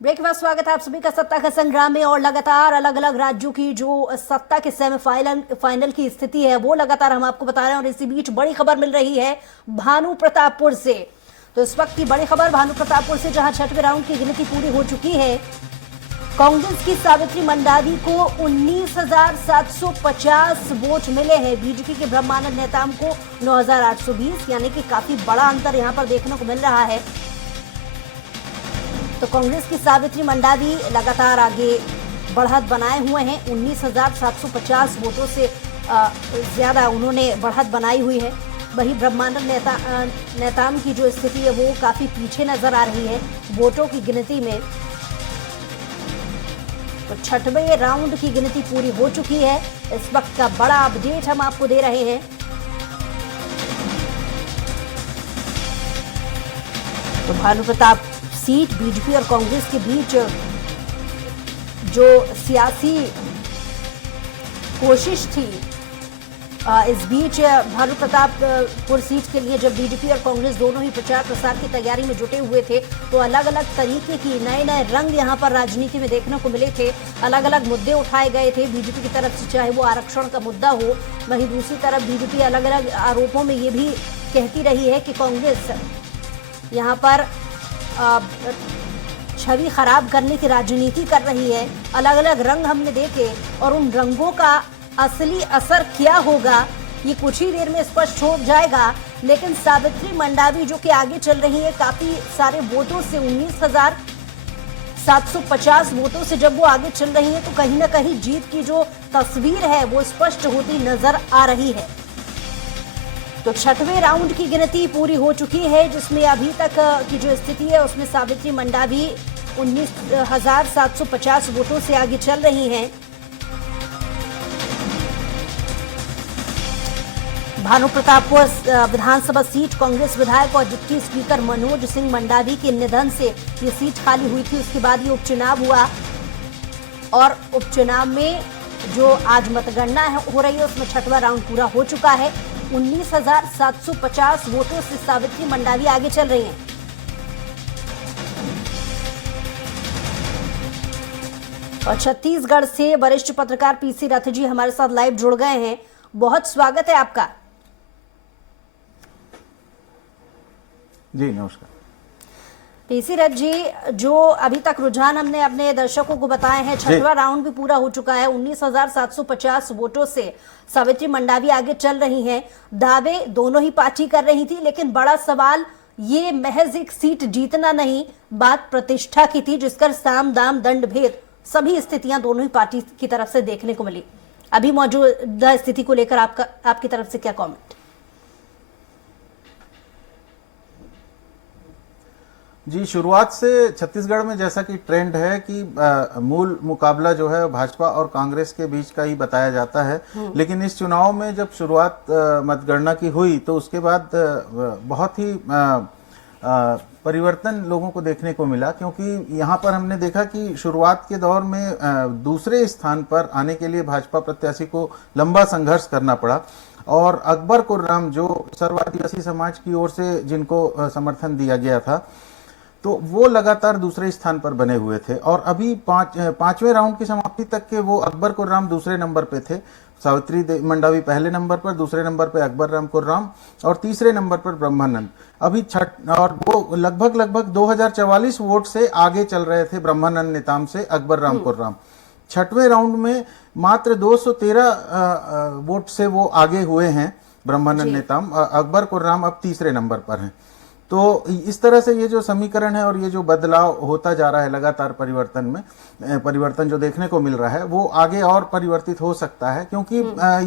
Break के बाद स्वागत है आप सभी का सत्ता का संग्राम में। और लगातार अलग अलग राज्यों की जो सत्ता के सेमीफाइनल की स्थिति है वो लगातार हम आपको बता रहे हैं। और इसी बीच बड़ी खबर मिल रही है भानु प्रतापपुर से। तो इस वक्त की बड़ी खबर भानु प्रतापपुर से, जहां छठवें राउंड की गिनती पूरी हो चुकी है। कांग्रेस की सावित्री मंडावी को 19,750 वोट मिले हैं। बीजेपी के ब्रह्मानंद नेताम को 9,820, यानी कि काफी बड़ा अंतर यहां पर देखने को मिल रहा है। तो कांग्रेस की सावित्री मंडावी लगातार आगे बढ़त बनाए हुए हैं। 19,750 वोटों से ज्यादा उन्होंने बढ़त बनाई हुई है। वहीं ब्रह्मानंद नेताम की जो स्थिति है वो काफी पीछे नजर आ रही है वोटों की गिनती में। तो छठवें राउंड की गिनती पूरी हो चुकी है। इस वक्त का बड़ा अपडेट हम आपको दे रहे हैं। तो भानु प्रताप सीट बीजेपी और कांग्रेस के बीच जो सियासी कोशिश थी, इस बीच भानु प्रतापपुर सीट के लिए जब बीजेपी और कांग्रेस दोनों ही प्रचार प्रसार की तैयारी में जुटे हुए थे तो अलग अलग तरीके की नए रंग यहां पर राजनीति में देखने को मिले थे। अलग अलग मुद्दे उठाए गए थे बीजेपी की तरफ से, चाहे वो आरक्षण का मुद्दा हो। वहीं दूसरी तरफ बीजेपी अलग अलग आरोपों में ये भी कहती रही है कि कांग्रेस यहाँ पर छवि खराब करने की राजनीति कर रही है। अलग अलग रंग हमने देखे और उन रंगों का असली असर क्या होगा ये कुछ ही देर में स्पष्ट हो जाएगा। लेकिन सावित्री मंडावी जो कि आगे चल रही है काफी सारे वोटों से, 19,750 वोटों से जब वो आगे चल रही है तो कहीं ना कहीं जीत की जो तस्वीर है वो स्पष्ट होती नजर आ रही है। तो छठवें राउंड की गिनती पूरी हो चुकी है, जिसमें अभी तक की जो स्थिति है उसमें सावित्री मंडावी 19,750 वोटों से आगे चल रही हैं। भानु प्रतापपुर विधानसभा सीट कांग्रेस विधायक और डिप्टी स्पीकर मनोज सिंह मंडावी के निधन से ये सीट खाली हुई थी। उसके बाद ये उपचुनाव हुआ और उपचुनाव में जो आज मतगणना हो रही है उसमें छठवां राउंड पूरा हो चुका है। 19,750 वोटों से सावित्री मंडावी आगे चल रही हैं। और छत्तीसगढ़ से वरिष्ठ पत्रकार पीसी रथ जी हमारे साथ लाइव जुड़ गए हैं। बहुत स्वागत है आपका। जी नमस्कार। पीसी रथ जी, जो अभी तक रुझान हमने अपने दर्शकों को बताए हैं, छठवां राउंड भी पूरा हो चुका है। 19,750 वोटों से सावित्री मंडावी आगे चल रही हैं। दावे दोनों ही पार्टी कर रही थी, लेकिन बड़ा सवाल ये महज एक सीट जीतना नहीं, बात प्रतिष्ठा की थी, जिसका साम दाम दंड भेद सभी स्थितियां दोनों ही पार्टी की तरफ से देखने को मिली। अभी मौजूदा स्थिति को लेकर आपकी तरफ से क्या कमेंट? जी, शुरुआत से छत्तीसगढ़ में जैसा कि ट्रेंड है कि मूल मुकाबला जो है भाजपा और कांग्रेस के बीच का ही बताया जाता है। लेकिन इस चुनाव में जब शुरुआत मतगणना की हुई तो उसके बाद बहुत ही परिवर्तन लोगों को देखने को मिला, क्योंकि यहाँ पर हमने देखा कि शुरुआत के दौर में दूसरे स्थान पर आने के लिए भाजपा प्रत्याशी को लंबा संघर्ष करना पड़ा और अकबर कुर्राम जो सर्व आदिवासी समाज की ओर से जिनको समर्थन दिया गया था तो वो लगातार दूसरे स्थान पर बने हुए थे। और अभी पांचवें राउंड की समाप्ति तक के वो अकबर कुर्राम दूसरे नंबर पे थे, सावित्री मंडावी पहले नंबर पर, दूसरे नंबर पे अकबर राम कुर्राम और तीसरे नंबर पर ब्रह्मानंद। अभी और वो लगभग 2044 वोट से आगे चल रहे थे ब्रह्मानंद नेताम से अकबर राम कुर्राम। छठवें राउंड में मात्र 213 वोट से वो आगे हुए हैं ब्रह्मानंद नेताम। अकबर कुर्राम अब तीसरे नंबर पर हैं। तो इस तरह से ये जो समीकरण है और ये जो बदलाव होता जा रहा है लगातार परिवर्तन जो देखने को मिल रहा है वो आगे और परिवर्तित हो सकता है, क्योंकि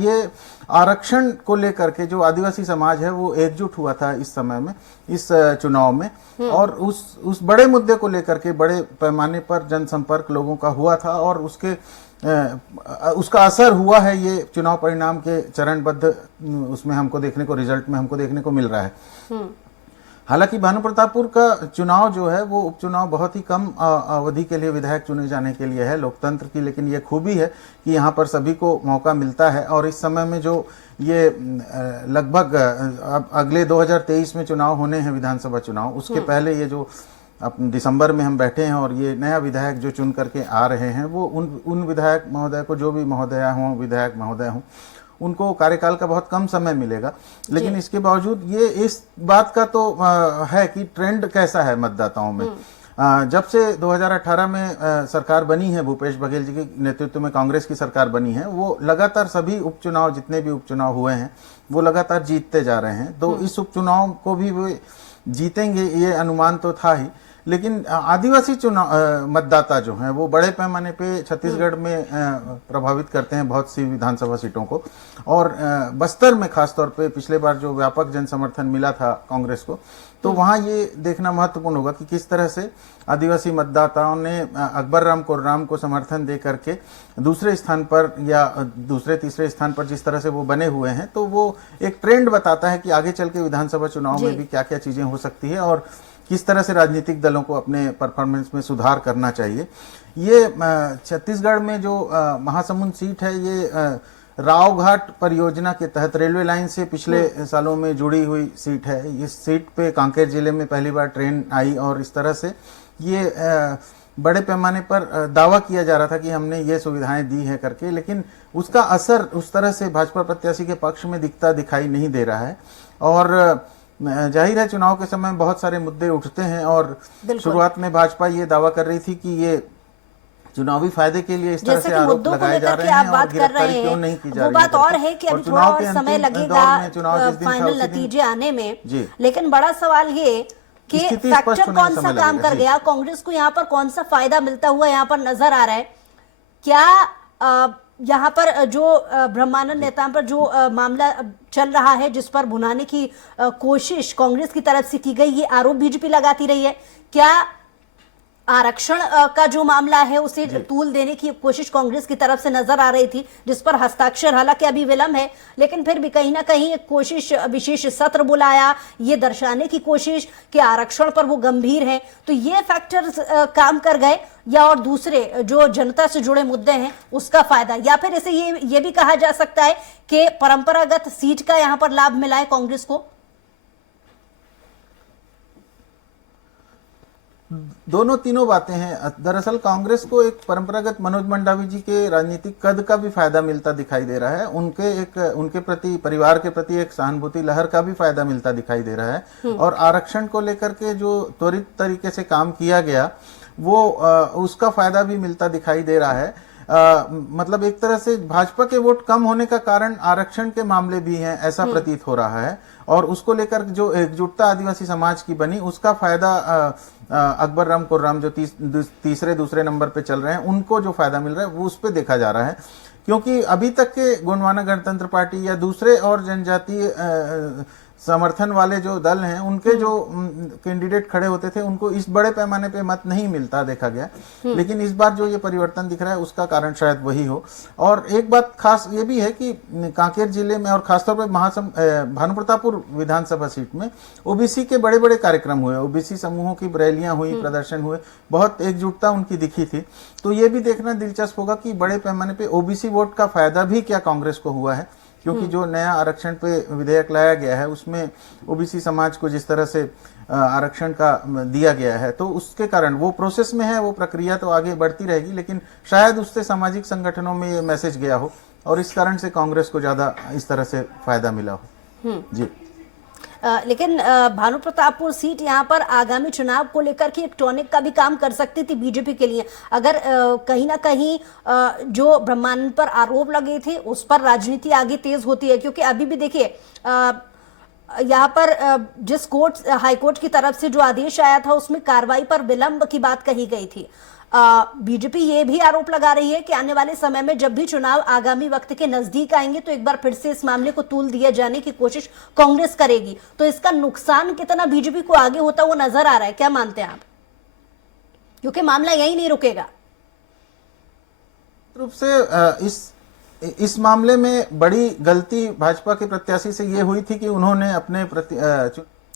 ये आरक्षण को लेकर के जो आदिवासी समाज है वो एकजुट हुआ था इस समय में, इस चुनाव में। और उस बड़े मुद्दे को लेकर के बड़े पैमाने पर जनसंपर्क लोगों का हुआ था और उसका असर हुआ है ये चुनाव परिणाम के चरणबद्ध उसमें हमको देखने को, रिजल्ट में हमको देखने को मिल रहा है। हालांकि भानु प्रतापपुर का चुनाव जो है वो उपचुनाव बहुत ही कम अवधि के लिए विधायक चुने जाने के लिए है लोकतंत्र की, लेकिन ये खूबी है कि यहाँ पर सभी को मौका मिलता है। और इस समय में जो ये लगभग अगले 2023 में चुनाव होने हैं विधानसभा चुनाव, उसके पहले ये जो दिसंबर में हम बैठे हैं और ये नया विधायक जो चुन करके आ रहे हैं वो उन विधायक महोदय को, जो भी महोदया हों, विधायक महोदय हों, उनको कार्यकाल का बहुत कम समय मिलेगा। लेकिन इसके बावजूद ये इस बात का तो है कि ट्रेंड कैसा है मतदाताओं में। जब से 2018 में सरकार बनी है, भूपेश बघेल जी के नेतृत्व में कांग्रेस की सरकार बनी है, वो लगातार सभी उपचुनाव, जितने भी उपचुनाव हुए हैं, वो लगातार जीतते जा रहे हैं। तो इस उपचुनाव को भी वे जीतेंगे ये अनुमान तो था ही, लेकिन आदिवासी चुनाव मतदाता जो हैं वो बड़े पैमाने पे छत्तीसगढ़ में प्रभावित करते हैं बहुत सी विधानसभा सीटों को, और बस्तर में खासतौर पे पिछले बार जो व्यापक जन समर्थन मिला था कांग्रेस को, तो वहां ये देखना महत्वपूर्ण होगा कि किस तरह से आदिवासी मतदाताओं ने अकबर राम कोर्राम को समर्थन दे करके दूसरे स्थान पर या दूसरे तीसरे स्थान पर जिस तरह से वो बने हुए हैं, तो वो एक ट्रेंड बताता है कि आगे चल के विधानसभा चुनाव में भी क्या क्या चीजें हो सकती है और किस तरह से राजनीतिक दलों को अपने परफॉर्मेंस में सुधार करना चाहिए। ये छत्तीसगढ़ में जो महासमुंद सीट है, ये रावघाट परियोजना के तहत रेलवे लाइन से पिछले सालों में जुड़ी हुई सीट है। इस सीट पे कांकेर जिले में पहली बार ट्रेन आई और इस तरह से ये बड़े पैमाने पर दावा किया जा रहा था कि हमने ये सुविधाएं दी है करके, लेकिन उसका असर उस तरह से भाजपा प्रत्याशी के पक्ष में दिखाई नहीं दे रहा है। और जाहिर है चुनाव के समय बहुत सारे मुद्दे उठते हैं और शुरुआत में भाजपा ये दावा कर रही थी कि ये चुनावी फायदे के लिए इस तरह से आरोप लगाए जा रहे हैं और गिरफ्तारी क्यों नहीं की जा रही है। वो बात और है कि अभी थोड़ा और समय लगेगा फाइनल नतीजे आने में, लेकिन बड़ा सवाल ये कि फैक्टर कौन सा काम कर गया, कांग्रेस को यहाँ पर कौन सा फायदा मिलता हुआ यहाँ पर नजर आ रहा है। क्या यहाँ पर जो ब्रह्मानंद नेताओं पर जो मामला चल रहा है, जिस पर भुनाने की कोशिश कांग्रेस की तरफ से की गई, ये आरोप बीजेपी लगाती रही है। क्या आरक्षण का जो मामला है उसे तूल देने की कोशिश कांग्रेस की तरफ से नजर आ रही थी, जिस पर हस्ताक्षर हालांकि अभी विलंब है, लेकिन फिर भी कहीं ना कहीं एक कोशिश, विशेष सत्र बुलाया, ये दर्शाने की कोशिश कि आरक्षण पर वो गंभीर हैं। तो ये फैक्टर्स काम कर गए, या और दूसरे जो जनता से जुड़े मुद्दे हैं उसका फायदा, या फिर इसे ये भी कहा जा सकता है कि परंपरागत सीट का यहाँ पर लाभ मिला है कांग्रेस को। दोनों तीनों बातें हैं। दरअसल कांग्रेस को एक परंपरागत मनोज मंडावी जी के राजनीतिक कद का भी फायदा मिलता दिखाई दे रहा है, उनके प्रति, परिवार के प्रति एक सहानुभूति लहर का भी फायदा मिलता दिखाई दे रहा है, और आरक्षण को लेकर के जो त्वरित तरीके से काम किया गया वो उसका फायदा भी मिलता दिखाई दे रहा है। मतलब एक तरह से भाजपा के वोट कम होने का कारण आरक्षण के मामले भी हैं, ऐसा प्रतीत हो रहा है, और उसको लेकर जो एकजुटता आदिवासी समाज की बनी उसका फायदा अकबर राम कोर्राम जो तीसरे दूसरे नंबर पे चल रहे हैं, उनको जो फायदा मिल रहा है वो उस पे देखा जा रहा है। क्योंकि अभी तक के गोंडवाना गणतंत्र पार्टी या दूसरे और जनजातीय समर्थन वाले जो दल हैं, उनके जो कैंडिडेट खड़े होते थे उनको इस बड़े पैमाने पे मत नहीं मिलता देखा गया, लेकिन इस बार जो ये परिवर्तन दिख रहा है उसका कारण शायद वही हो। और एक बात खास ये भी है कि कांकेर जिले में और खासतौर पर भानुप्रतापपुर विधानसभा सीट में ओबीसी के बड़े बड़े कार्यक्रम हुए, ओबीसी समूहों की रैलियां हुई, प्रदर्शन हुए, बहुत एकजुटता उनकी दिखी थी। तो ये भी देखना दिलचस्प होगा कि बड़े पैमाने पे ओबीसी वोट का फायदा भी क्या कांग्रेस को हुआ है, क्योंकि जो नया आरक्षण पे विधेयक लाया गया है उसमें ओबीसी समाज को जिस तरह से आरक्षण का दिया गया है, तो उसके कारण वो प्रोसेस में है, वो प्रक्रिया तो आगे बढ़ती रहेगी, लेकिन शायद उससे सामाजिक संगठनों में ये मैसेज गया हो और इस कारण से कांग्रेस को ज्यादा इस तरह से फायदा मिला हो। जी लेकिन भानुप्रतापपुर सीट यहाँ पर आगामी चुनाव को लेकर के एक टॉनिक का भी काम कर सकती थी बीजेपी के लिए, अगर कहीं ना कहीं जो ब्रह्मानंद पर आरोप लगे थे उस पर राजनीति आगे तेज होती है। क्योंकि अभी भी देखिए यहाँ पर जिस हाईकोर्ट की तरफ से जो आदेश आया था उसमें कार्रवाई पर विलंब की बात कही गई थी। बीजेपी ये भी आरोप लगा रही है कि आने वाले समय में जब भी चुनाव आगामी वक्त के नजदीक आएंगे तो एक बार फिर से इस मामले को तूल दिया जाने की कोशिश कांग्रेस करेगी। तो इसका नुकसान कितना बीजेपी को आगे होता हुआ नजर आ रहा है, क्या मानते हैं आप? क्योंकि मामला यही नहीं रुकेगा। रूप से इस मामले में बड़ी गलती भाजपा के प्रत्याशी से ये हुई थी कि उन्होंने अपने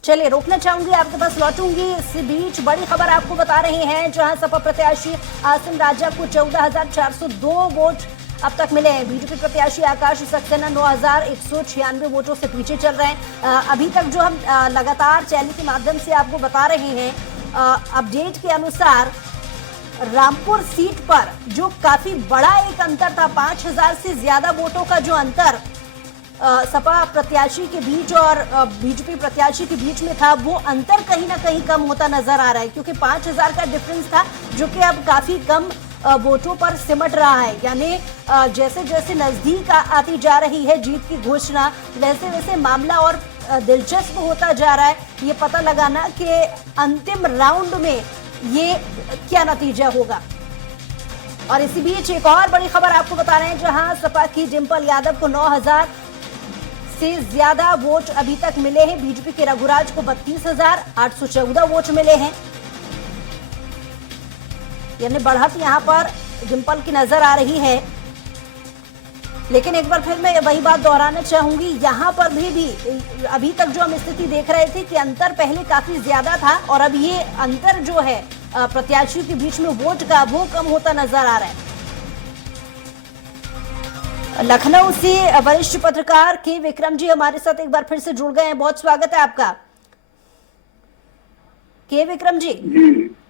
चलिए रोकना चाहूंगी, आपके पास लौटूंगी। इस बीच बड़ी खबर आपको बता रहे हैं, जहां सपा प्रत्याशी आसिम राजा को 14,402 वोट अब तक मिले हैं। बीजेपी प्रत्याशी आकाश सक्सेना 9,196 वोटों से पीछे चल रहे हैं। अभी तक जो हम लगातार चैनल के माध्यम से आपको बता रहे हैं अपडेट के अनुसार रामपुर सीट पर जो काफी बड़ा एक अंतर था, 5000 से ज्यादा वोटों का जो अंतर सपा प्रत्याशी के बीच और बीजेपी प्रत्याशी के बीच में था, वो अंतर कहीं ना कहीं कम होता नजर आ रहा है, क्योंकि 5000 का डिफरेंस था जो कि अब काफी कम वोटों पर सिमट रहा है। यानी जैसे जैसे नजदीक आती जा रही है जीत की घोषणा, वैसे वैसे मामला और दिलचस्प होता जा रहा है ये पता लगाना कि अंतिम राउंड में ये क्या नतीजा होगा। और इसी बीच एक और बड़ी खबर आपको बता रहे हैं, जहां सपा की डिंपल यादव को 9000 से ज्यादा वोट अभी तक मिले हैं। बीजेपी के रघुराज को 32,814 वोट मिले हैं। यानी बढ़त यहां पर डिंपल की नजर आ रही है। लेकिन एक बार फिर मैं वही बात दोहराना चाहूंगी, यहां पर भी अभी तक जो हम स्थिति देख रहे थे कि अंतर पहले काफी ज्यादा था और अब ये अंतर जो है प्रत्याशियों के बीच में वोट का, वो कम होता नजर आ रहा है। लखनऊ से वरिष्ठ पत्रकार के विक्रम जी हमारे साथ एक बार फिर से जुड़ गए हैं, बहुत स्वागत है आपका। के विक्रम जी,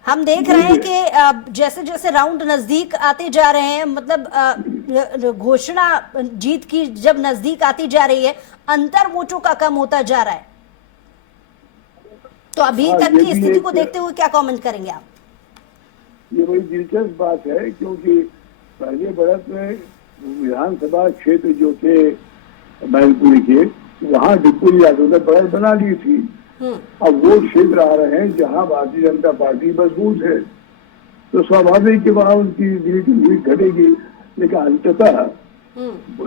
हम देख रहे हैं कि जैसे जैसे राउंड नजदीक आते जा रहे हैं, मतलब घोषणा जीत की जब नजदीक आती जा रही है, अंतर वोटों का कम होता जा रहा है। तो अभी तक की स्थिति को देखते हुए क्या कमेंट करेंगे आप? ये बड़ी दिलचस्प बात है, क्योंकि पहले बढ़त में विधानसभा क्षेत्र जो थे मैनपुरी के, वहाँ डिंपल यादव ने बढ़त बना ली थी। अब वो क्षेत्र आ रहे हैं जहाँ भारतीय जनता पार्टी मजबूत है, तो स्वाभाविक कि वहाँ उनकी लीड घटेगी। लेकिन अंततः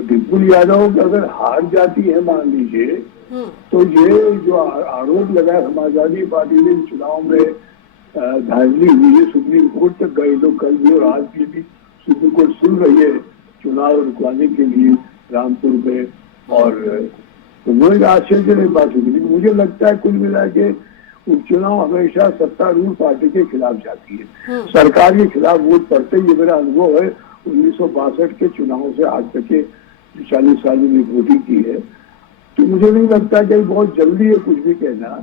डिंपल यादव अगर हार जाती है मान लीजिए, तो ये जो आरोप लगा समाजवादी पार्टी ने चुनाव में धांधली हुई है, सुप्रीम कोर्ट तक गए, तो कल भी और आज भी सुप्रीम कोर्ट सुन रही है चुनाव रुकवाने के लिए रामपुर में। और तो मुझे आश्चर्यजनक बात हुई, लेकिन मुझे लगता है कुल मिला के उपचुनाव हमेशा सत्तारूढ़ पार्टी के खिलाफ जाती है, सरकार के खिलाफ वोट पड़ते। ये मेरा अनुभव है 1962 के चुनाव से आज तक के 40 साल में वोटिंग की है। तो मुझे नहीं लगता कि बहुत जल्दी है कुछ भी कहना।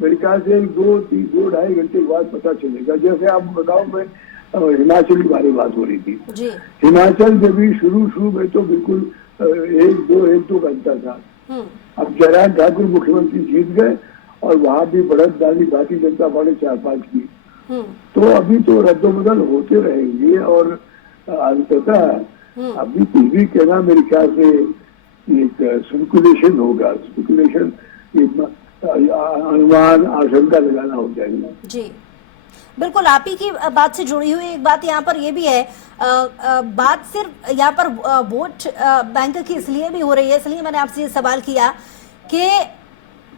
मेरे ख्याल से 2-2.5 घंटे के बाद पता चलेगा। जैसे आप बताओ, मैं हिमाचल के बारे में बात हो रही थी जी। हिमाचल जब भी शुरू में तो बिल्कुल 1-2 घंटा था। अब जयराम ठाकुर मुख्यमंत्री जीत गए और वहां भी बढ़त डाली भारतीय जनता पार्टी 4-5 की। तो अभी तो रद्दोबदल होते रहेंगे और अंततः अभी कुछ भी कहना मेरे ख्याल से एक स्पेकुलेशन होगा, स्पेकुलेशन, अनुमान, आशंका लगाना हो जाएगा जी। बिल्कुल, आप ही की बात से जुड़ी हुई एक बात यहाँ पर ये भी है, बात सिर्फ यहाँ पर वोट बैंक की इसलिए भी हो रही है, इसलिए मैंने आपसे ये सवाल किया कि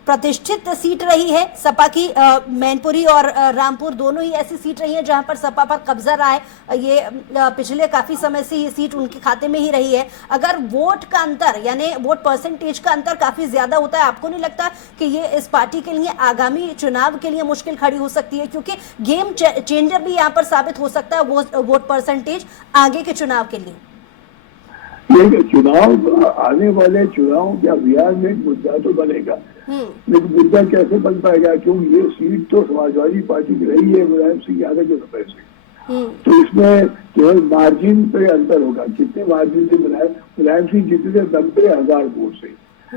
प्रतिष्ठित सीट रही है सपा की, मैनपुरी और रामपुर दोनों ही ऐसी सीट रही है जहां पर सपा पर कब्जा रहा है। ये पिछले काफी समय से ये सीट उनके खाते में ही रही है। अगर वोट का अंतर यानी वोट परसेंटेज का अंतर काफी ज्यादा होता है, आपको नहीं लगता कि ये इस पार्टी के लिए आगामी चुनाव के लिए मुश्किल खड़ी हो सकती है? क्योंकि गेम चेंजर भी यहाँ पर साबित हो सकता है वो वोट परसेंटेज आगे के चुनाव के लिए। चुनाव, आने वाले चुनाव के अभियान में मुद्दा तो बनेगा, लेकिन मुद्दा कैसे बन पाएगा? क्योंकि ये सीट तो समाजवादी पार्टी की रही है मुलायम सिंह यादव के समय से। तो इसमें केवल मार्जिन पे अंतर होगा, कितने मार्जिन से मुलायम सिंह जीते थे 90,000 वोट से।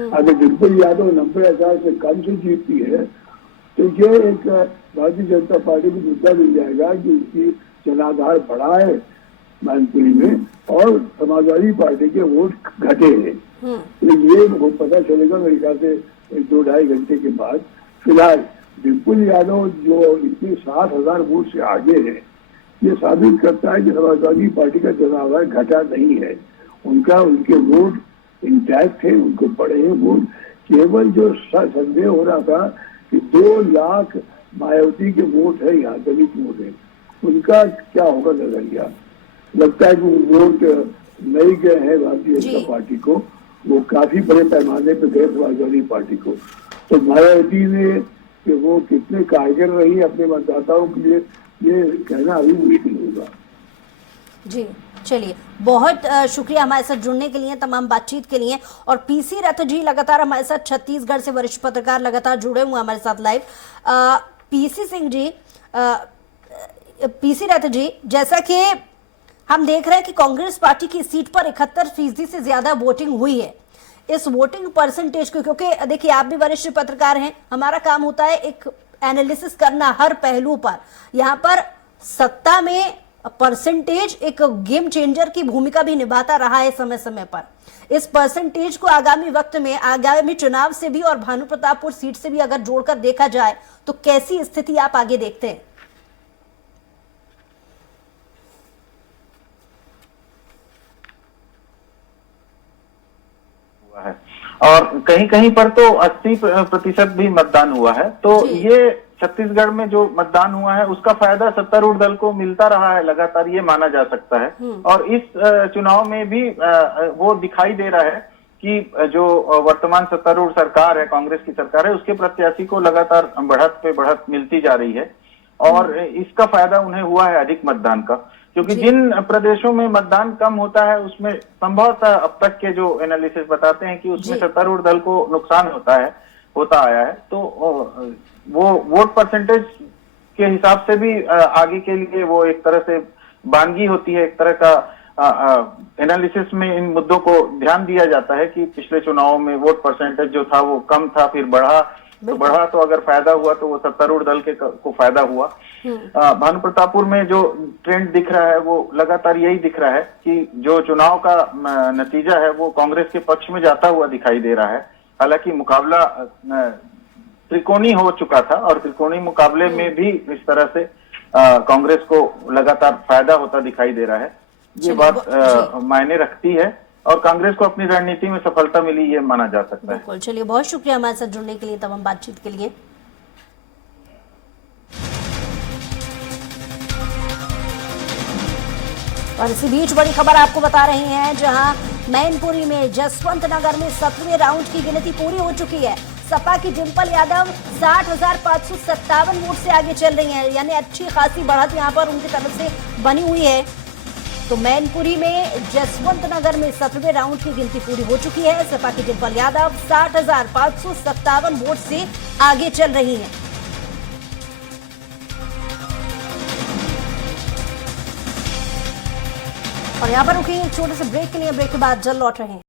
अगर डिंपल यादव 90,000 से कम से जीतती है तो ये एक भारतीय जनता पार्टी को मुद्दा मिल जाएगा कि उसकी जनाधार बढ़ा है मैनपुरी में और समाजवादी पार्टी के वोट घटे हैं। तो ये पता चलेगा मेरे ख्याल से 2-2.5 घंटे के बाद। फिलहाल डिंपल यादव जो इतने 60,000 वोट से आगे है, ये साबित करता है कि समाजवादी पार्टी का जनाधार घटा नहीं है, उनके वोट इंटैक्ट है, उनको पड़े हैं वोट। केवल जो संदेह हो रहा था कि 2 लाख मायावती के वोट है, यहाँ दलित वोट है, उनका क्या होगा नजरिया? लगता है कि वो वोट नहीं गए हैं भारतीय जनता पार्टी को, वो काफी बड़े पैमाने पर गए समाजवादी पार्टी को। तो मायावती ने कि वो कितने कारगर रही अपने मतदाताओं के लिए, ये कहना अभी मुश्किल होगा। जी चलिए, बहुत शुक्रिया हमारे साथ जुड़ने के लिए, तमाम बातचीत के लिए। और पीसी रथ जी लगातार हमारे साथ, छत्तीसगढ़ से वरिष्ठ पत्रकार लगातार जुड़े हुए हमारे साथ live. PC Singh ji, PC रथ जी, जैसा कि हम देख रहे हैं कि कांग्रेस पार्टी की सीट पर 71% से ज्यादा वोटिंग हुई है। इस वोटिंग परसेंटेज को, क्योंकि देखिए आप भी वरिष्ठ पत्रकार हैं, हमारा काम होता है एक एनालिसिस करना हर पहलू पर। यहाँ पर सत्ता में परसेंटेज एक गेम चेंजर की भूमिका भी निभाता रहा है समय समय पर। इस परसेंटेज को आगामी वक्त में, आगामी चुनाव से भी और भानु प्रतापपुर सीट से भी अगर जोड़कर देखा जाए तो कैसी स्थिति आप आगे देखते हैं? है और कहीं कहीं पर तो 80% भी मतदान हुआ है। तो ये छत्तीसगढ़ में जो मतदान हुआ है उसका फायदा सत्तारूढ़ दल को मिलता रहा है लगातार, ये माना जा सकता है। और इस चुनाव में भी वो दिखाई दे रहा है कि जो वर्तमान सत्तारूढ़ सरकार है, कांग्रेस की सरकार है, उसके प्रत्याशी को लगातार बढ़त पे बढ़त मिलती जा रही है और इसका फायदा उन्हें हुआ है अधिक मतदान का। क्योंकि जिन प्रदेशों में मतदान कम होता है उसमें संभवतः अब तक के जो एनालिसिस बताते हैं कि उसमें सत्तारूढ़ दल को नुकसान होता आया है। तो वो वोट परसेंटेज के हिसाब से भी आगे के लिए वो एक तरह से बानगी होती है, एक तरह का एनालिसिस में इन मुद्दों को ध्यान दिया जाता है कि पिछले चुनावों में वोट परसेंटेज जो था वो कम था, फिर बढ़ा तो अगर फायदा हुआ तो वो सत्तारूढ़ दल को फायदा हुआ। भानु प्रतापपुर में जो ट्रेंड दिख रहा है वो लगातार यही दिख रहा है कि जो चुनाव का नतीजा है वो कांग्रेस के पक्ष में जाता हुआ दिखाई दे रहा है। हालांकि मुकाबला त्रिकोणी हो चुका था और त्रिकोणी मुकाबले में भी इस तरह से कांग्रेस को लगातार फायदा होता दिखाई दे रहा है। ये बात मायने रखती है और कांग्रेस को अपनी रणनीति में सफलता मिली, ये माना जा सकता है। बिल्कुल, चलिए बहुत शुक्रिया हमारे साथ जुड़ने के लिए, तमाम बातचीत के लिए। और इसी बीच बड़ी खबर आपको बता रहे हैं, जहां मैनपुरी में जसवंत नगर में 17वें राउंड की गिनती पूरी हो चुकी है। सपा की डिंपल यादव 60,557 वोट से आगे चल रही हैं, यानी अच्छी खासी बढ़त यहां पर उनकी तरफ से बनी हुई है। तो मैनपुरी में जसवंत नगर में 17वें राउंड की गिनती पूरी हो चुकी है। सपा की डिंपल यादव 60,557 वोट से आगे चल रही हैं। और यहाँ पर रुकिए एक छोटे से ब्रेक के लिए, ब्रेक के बाद जल्द लौट रहे हैं।